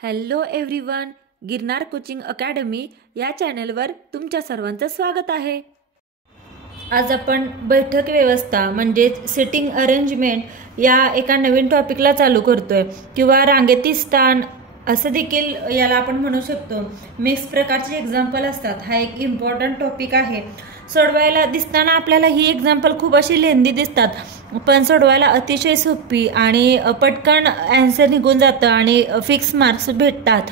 Hello everyone, Girnar coaching academy या चॅनलवर तुमच्या सर्वांचं स्वागत आहे। आज आपण बैठक व्यवस्था म्हणजेच सिटिंग अरेंजमेंट या एका नवीन टॉपिकला चालू करतोय किंवा रांगेतील स्थान असं देखील याला आपण म्हणू शकतो। मिक्स प्रकारचे एक्झाम्पल असतात। हा एक इम्पॉर्टंट टॉपिक आहे। सोडवायला दिसताना आपल्याला ही एक्झाम्पल खूप अशी लेंदी दिसतात, पण सोडवायला अतिशय सोपी आणि पटकन आन्सर निघून जातं आणि फिक्स मार्क्स भेटतात।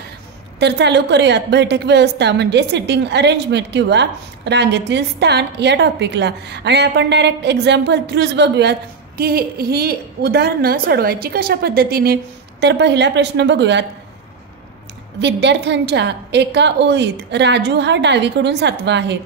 तर चालू करूयात बैठक व्यवस्था म्हणजे सिटिंग अरेंजमेंट किंवा रांगेतील स्थान या टॉपिकला। आणि आपण डायरेक्ट एक्झाम्पल थ्रूच बघूयात की ही उदाहरणं सोडवायची कशा पद्धतीने। तर पहिला प्रश्न बघूयात। विद्यार्थ्यांच्या एका ओळीत राजू हा डावीकडून 7वा आहे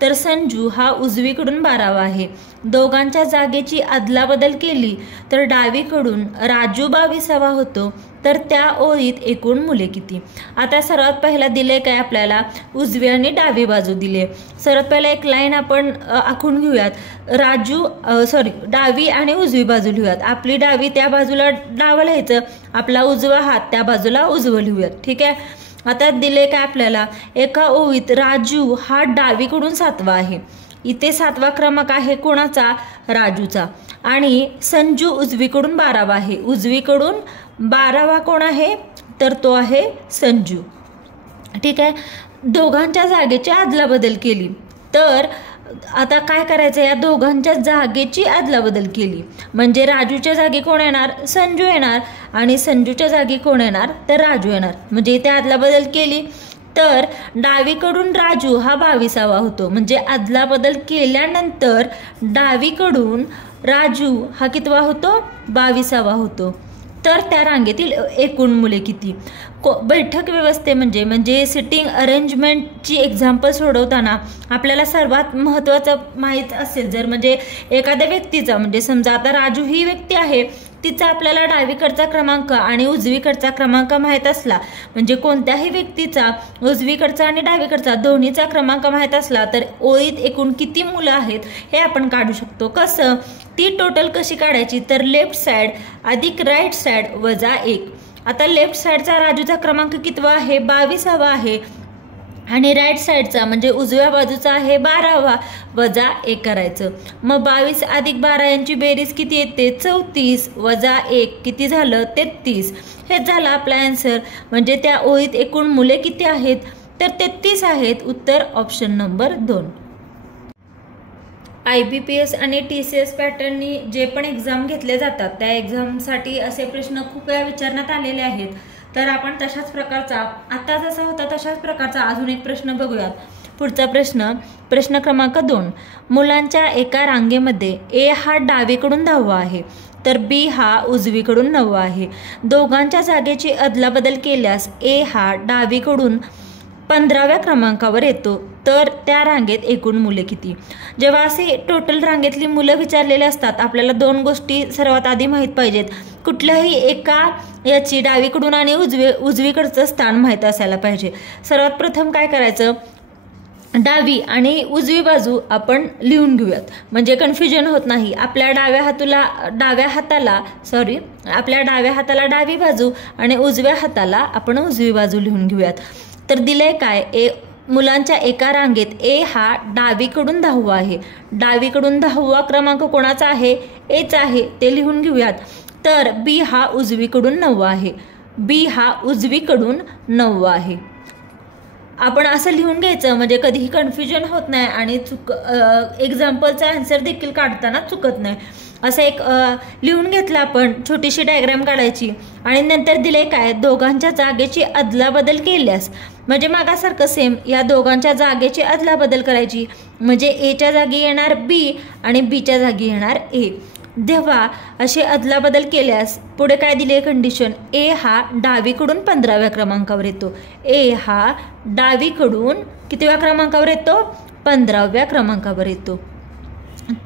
तर संजू हा उजवीकडून 12वा आहे। दोघांच्या जागेची अदलाबदल केली तर डावीकडून राजू 22वा होतो, तर त्या ओळीत एकूण मुले किती। आता सर्वात पहिला दिले काय आपल्याला, उजवी आणि डावी बाजू दिले। सर्वात पहिला एक लाईन आपण आखून घेऊयात। डावी आणि उजवी बाजू लिहूयात। आपली डावी त्या बाजूला डावं लिहायचं, आपला उजवा हात त्या बाजूला उजवं लिहूयात। ठीक आहे। आता दिले काय आपल्याला, एका ओळीत राजू हा डावीकडून 7वा आहे। इथे 7वा क्रमांक आहे कोणाचा, राजूचा। आणि संजू उजवीकडून 12वा आहे। उजवीकडून 12वा कोण आहे, तर तो आहे संजू। ठीक आहे। दोघांच्या जागेची अदलाबदल केली तर आता काय करायचं, या दोघांच्या जागेची अदलाबदल केली म्हणजे राजूच्या जागी कोण येणार, संजू येणार, आणि संजूच्या जागी कोण येणार, तर राजू येणार। म्हणजे इथे अदलाबदल केली तर डावीकडून राजू हा 22वा होतो, म्हणजे अदलाबदल केल्यानंतर डावीकडून राजू हा कितवा होतो, 22वा होतो। तर त्या रांगेतील एकूण मुले किती। बैठक व्यवस्थे म्हणजे सिटिंग अरेंजमेंटची एक्झाम्पल सोडवताना आपल्याला सर्वात महत्त्वाचं माहीत असेल, जर म्हणजे एखाद्या व्यक्तीचा म्हणजे समजा आता राजू ही व्यक्ती आहे, तिचा आपल्याला डावीकडचा क्रमांक आणि उजवीकडचा क्रमांक माहीत असला, म्हणजे कोणत्याही व्यक्तीचा उजवीकडचा आणि डावीकडचा दोन्हीचा क्रमांक माहीत असला तर ओळीत एकूण किती मुलं आहेत हे आपण काढू शकतो। कसं, ती टोटल कशी काढायची, तर लेफ्ट साइड अधिक राईट साइड वजा 1। आता लेफ्ट साइडचा राजूचा क्रमांक कितवा आहे, 22वा आहे, आणि राईट साइडचा म्हणजे उजव्या बाजूचा आहे 12वा, वजा 1 करायचं। मग 22 अधिक 12 यांची बेरीज किती येते, 34 वजा 1 किती झालं, 33। हेच झालं आपला आन्सर। म्हणजे त्या ओळीत एकूण मुले किती आहेत, तर 33 आहेत। उत्तर ऑप्शन नंबर 2। IBPS आणि TCS पॅटर्ननी जे पण एक्झाम घेतले जातात त्या एक्झामसाठी असे प्रश्न खूप वेळा विचारण्यात आलेले आहेत। तर आपण तशाच प्रकारचा, आता जसा होता तशाच प्रकारचा अजून एक प्रश्न बघूयात। पुढचा प्रश्न क्रमांक 2। मुलांच्या एका रांगेमध्ये A हा डावीकडून 10वा आहे तर B हा उजवीकडून 9वा आहे। दोघांच्या जागेची अदलाबदल केल्यास A हा डावीकडून 15व्या क्रमांकावर येतो, तर त्या रांगेत एकूण मुले किती। जेव्हा असे टोटल रांगेतली मुलं विचारलेले असतात, आपल्याला 2 गोष्टी सर्वात आधी माहीत पाहिजेत। कुठल्याही एका याची डावीकडून आणि उजवीकडचं स्थान माहीत असायला पाहिजे। सर्वात प्रथम काय करायचं, डावी आणि उजवी बाजू आपण लिहून घेऊयात म्हणजे कन्फ्युजन होत नाही। आपल्या डाव्या हाताला डावी बाजू आणि उजव्या हाताला आपण उजवी बाजू लिहून घेऊयात। तर दिलंय काय, मुलांच्या एका रांगेत A हा डावीकडून 10वा आहे। डावीकडून 10वा क्रमांक कोणाचा आहे, Aचा आहे, ते लिहून घेऊयात। तर B हा उजवीकडून 9वा आहे। B हा उजवीकडून 9वा आहे। आपण असं लिहून घ्यायचं म्हणजे कधीही कन्फ्युजन होत नाही आणि एक्झाम्पलचा आन्सर देखील काढताना चुकत नाही। असं एक लिहून घेतलं आपण, छोटीशी डायग्राम काढायची आणि नंतर दिले काय, दोघांच्या जागेची अदलाबदल केल्यास म्हणजे मागासारखं सेम या दोघांच्या जागेची अदलाबदल करायची म्हणजे Aच्या जागी येणार B आणि Bच्या जागी येणार A। जेव्हा अशी अदलाबदल केल्यास पुढे काय दिले कंडिशन, A हा डावीकडून 15व्या क्रमांकावर येतो। A हा डावीकडून कितव्या क्रमांकावर येतो, 15व्या क्रमांकावर येतो।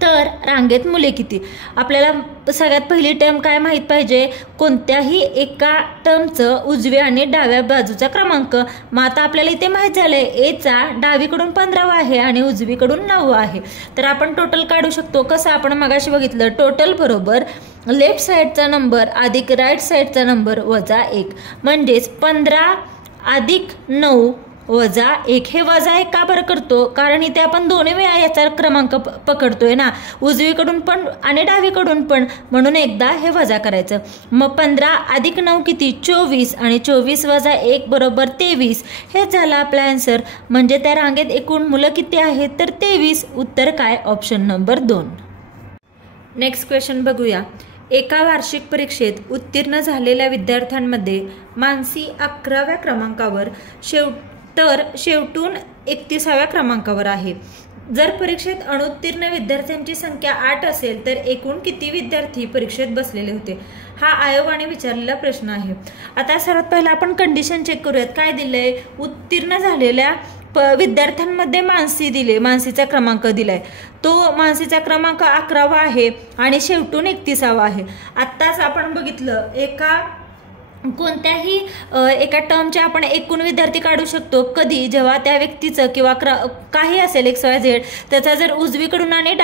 तर रांगेत मुले किती। आपल्याला सगळ्यात पहिली टर्म काय माहीत पाहिजे, कोणत्याही एका टर्मचं उजव्या आणि डाव्या बाजूचा क्रमांक। मग आता आपल्याला इथे माहीत झालंय Aचा डावीकडून 15वा आहे आणि उजवीकडून 9वा आहे, तर आपण टोटल काढू शकतो। कसं, आपण मगाशी बघितलं टोटल बरोबर लेफ्ट साईडचा नंबर अधिक राईट साईडचा नंबर वजा 1, म्हणजेच 15 अधिक 9 वजा 1. हे वजा 1 का बरं करतो? कारण इथे आपण दोन्ही वेळा याचा क्रमांक पकडतोय ना, उजवीकडून पण आणि डावीकडून पण, म्हणून एकदा हे वजा करायचं. मग 15 अधिक 9 किती? 24, आणि 24 वजा 1 बरोबर 23. हेच झालं आपला आन्सर. म्हणजे त्या रांगेत एकूण मुलं किती आहेत? तर 23. उत्तर काय? Option number 2. नेक्स्ट क्वेश्चन बघूया. एका वार्षिक परीक्षेत उत्तीर्ण झालेल्या विद्यार्थ्यांमध्ये मानसी 11व्या क्रमांकावर शेवटून 31व्या क्रमांकावर आहे. जर परीक्षेत अनुत्तीर्ण विद्यार्थ्यांची संख्या 8 असेल तर एकूण किती विद्यार्थी परीक्षेत बसलेले होते? हा आयोगाने विचारलेला प्रश्न आहे. आता सर्वात पहिला आपण कंडिशन चेक करूयात. काय दिलंय? उत्तीर्ण झालेल्या विद्यार्थ्यांमध्ये मानसी दिले, मानसीचा क्रमांक दिलाय. तो मानसीचा क्रमांक 11वा आहे आणि शेवटून 31वा आहे. आत्ताच आपण बघितलं, कोणत्याही एका टर्मचे आपण एकूण विद्यार्थी काढू शकतो. कधी? जेव्हा त्या व्यक्तीचं किंवा काही असेल XYZ, त्याचा जर उजवीकडून आणि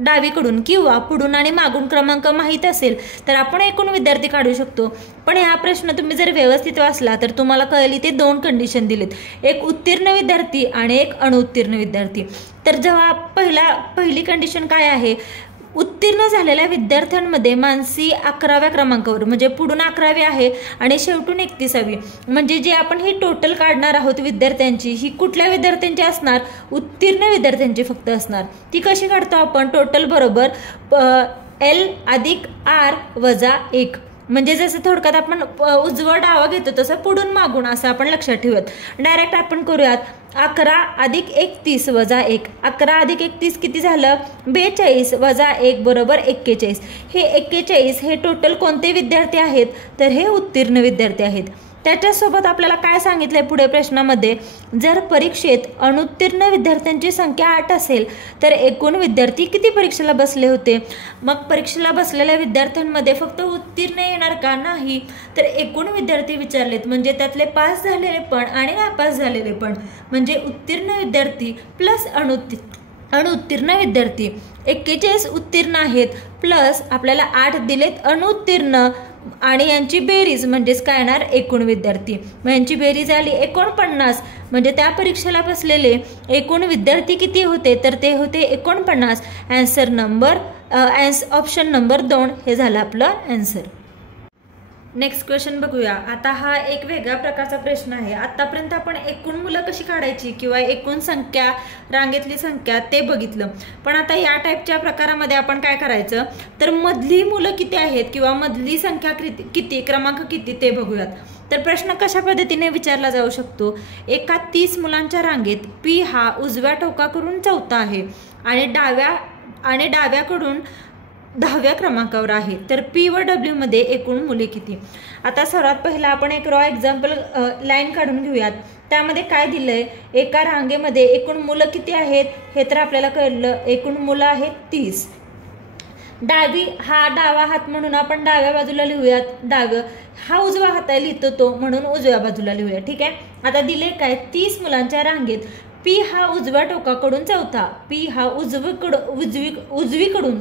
डावीकडून किंवा पुढून आणि मागून क्रमांक माहीत असेल तर आपण एकूण विद्यार्थी काढू शकतो. पण हा प्रश्न तुम्ही जर व्यवस्थित वाचला तर तुम्हाला कळेल इथे 2 कंडिशन दिलेत, एक उत्तीर्ण विद्यार्थी आणि एक अनुत्तीर्ण विद्यार्थी. तर जेव्हा पहिली कंडिशन काय आहे? उत्तीर्ण झालेल्या विद्यार्थ्यांमध्ये मानसी 11व्या क्रमांकावर, म्हणजे पुढून 11वी आहे आणि शेवटून 31वी. म्हणजे जे आपण ही टोटल काढणार आहोत विद्यार्थ्यांची, ही कुठल्या विद्यार्थ्यांची असणार? उत्तीर्ण विद्यार्थ्यांची फक्त असणार. ती कशी काढतो आपण? टोटल बरोबर L अधिक R वजा 1. म्हणजे जसं थोडक्यात आपण उजवा डावा घेतो तसं पुढून मागून असं आपण लक्षात ठेवूयात. डायरेक्ट आपण करूयात. 11 अधिक 31 वजा 1. 11 अधिक 31 किती झालं? 42 वजा 1 बरोबर 41. हे 41 हे टोटल कोणते विद्यार्थी आहेत? तर हे उत्तीर्ण विद्यार्थी आहेत. त्याच्यासोबत आपल्याला काय सांगितलंय पुढे प्रश्नामध्ये? जर परीक्षेत अनुत्तीर्ण विद्यार्थ्यांची संख्या 8 असेल तर एकूण विद्यार्थी किती परीक्षेला बसले होते? मग परीक्षेला बसलेल्या विद्यार्थ्यांमध्ये फक्त उत्तीर्ण येणार का? नाही, तर एकूण विद्यार्थी विचारलेत, म्हणजे त्यातले पास झालेले पण आणि नापास झालेले पण, म्हणजे उत्तीर्ण विद्यार्थी प्लस अनुत्तीर्ण विद्यार्थी. 41 उत्तीर्ण आहेत प्लस आपल्याला 8 दिलेत अनुत्तीर्ण, आणि यांची बेरीज म्हणजेच काय येणार? एकूण विद्यार्थी. मग यांची बेरीज आली 49. म्हणजे त्या परीक्षेला बसलेले एकूण विद्यार्थी किती होते? तर ते होते 49. ऑप्शन नंबर 2 हे झालं आपलं आन्सर. नेक्स्ट क्वेश्चन बघूया. आता हा एक वेगळ्या प्रकारचा प्रश्न आहे. आतापर्यंत आपण एकूण मुलं कशी काढायची किंवा एकूण संख्या, रांगेतली संख्या ते बघितलं. पण आता या टाईपच्या प्रकारामध्ये आपण काय करायचं? तर मधली मुलं किती आहेत किंवा मधली संख्या किती, क्रमांक किती ते बघूयात. तर प्रश्न कशा पद्धतीने विचारला जाऊ शकतो? एका 30 मुलांच्या रांगेत P हा उजव्या टोकाकडून 4था आहे आणि डाव्याकडून 10व्या क्रमांकावर आहे. तर P व W मध्ये एकूण मुले किती? आता सर्वात पहिला आपण एक रॉ एक्झाम्पल लाईन काढून घेऊयात. त्यामध्ये काय दिलंय? एका रांगेमध्ये एकूण मुलं किती आहेत हे तर आपल्याला कळलं. एकूण मुलं आहेत 30. हा डावा हात म्हणून आपण डाव्या बाजूला लिहूयात. हा उजवा हात लिहितो तो, म्हणून उजव्या बाजूला लिहूया. ठीक आहे. आता दिले काय? 30 मुलांच्या रांगेत P हा उजव्या टोकाकडून 4था, P हा उजवीकडून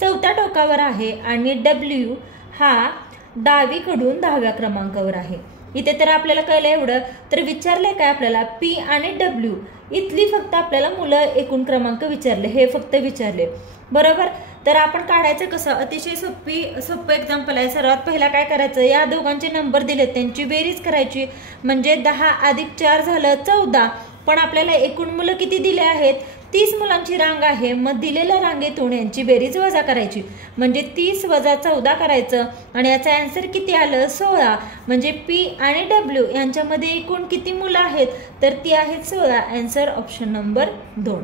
4थ्या टोकावर आहे आणि W हा डावीकडून 10व्या क्रमांकावर आहे. इथे तर आपल्याला कळलं एवढं. तर विचारलंय काय आपल्याला? P आणि W इथली फक्त आपल्याला मुलं एकूण क्रमांक विचारले, हे फक्त विचारले, बरोबर. तर आपण काढायचं कसं? अतिशय सोपं एक्झाम्पल आहे. सर्वात पहिला काय करायचं? या दोघांचे नंबर दिले त्यांची बेरीज करायची, म्हणजे 10 अधिक 4 झालं 14. पण आपल्याला एकूण मुलं किती दिले आहेत? 30 मुलांची रांग आहे. मग दिलेल्या रांगेतून यांची बेरीज वजा करायची, म्हणजे 30 वजा 14 करायचं आणि याचा आन्सर किती आलं? 16. म्हणजे P आणि W यांच्यामध्ये एकूण किती मुलं आहेत? तर ती आहेत 16. Answer option number 2.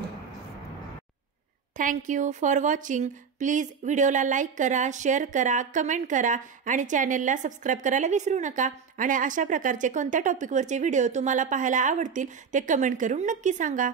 Thank you for watching. Please व्हिडिओला लाईक करा, शेअर करा, कमेंट करा आणि चॅनेलला सबस्क्राईब करायला विसरू नका. आणि अशा प्रकारचे कोणत्या टॉपिकवरचे व्हिडिओ तुम्हाला पाहायला आवडतील ते कमेंट करून नक्की सांगा.